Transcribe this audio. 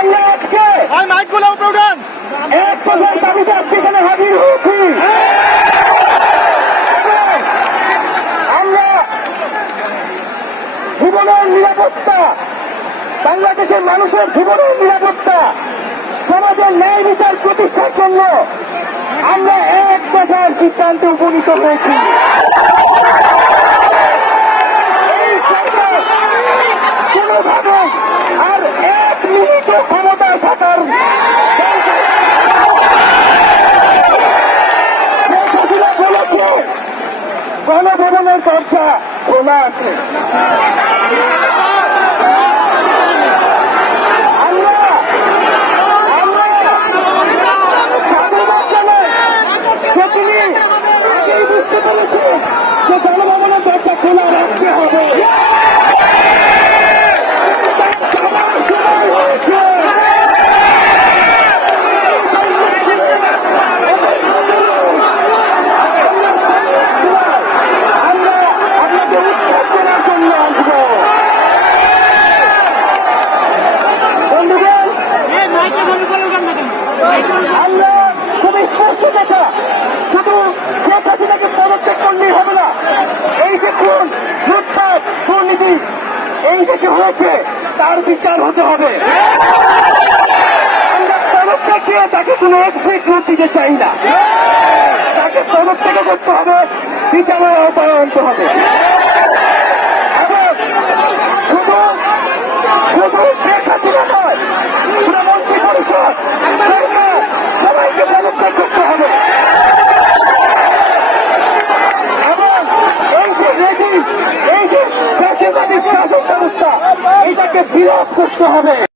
আমরা আজকে এক দফার দাবিতে আজকে এখানে হাজির হয়েছি। আমরা জীবনের নিরাপত্তা বাংলাদেশের মানুষের জীবনের নিরাপত্তা সমাজের ন্যায় বিচার প্রতিষ্ঠার জন্য আমরা এক দফার সিদ্ধান্তে উপনীত হয়েছি। গণভবনের দরজা খোলা আছে। এই দেশে হয়েছে, তার বিচার হতে হবে। তাকে কোনো এক্সিট রূপ দিতে চাই না। তাকে পদত্যাগ করতে হবে, বিচারের আওতায় আনতে হবে। শুধু শুধু শেখ হাসিনা নয় বিরোধ করতে হবে।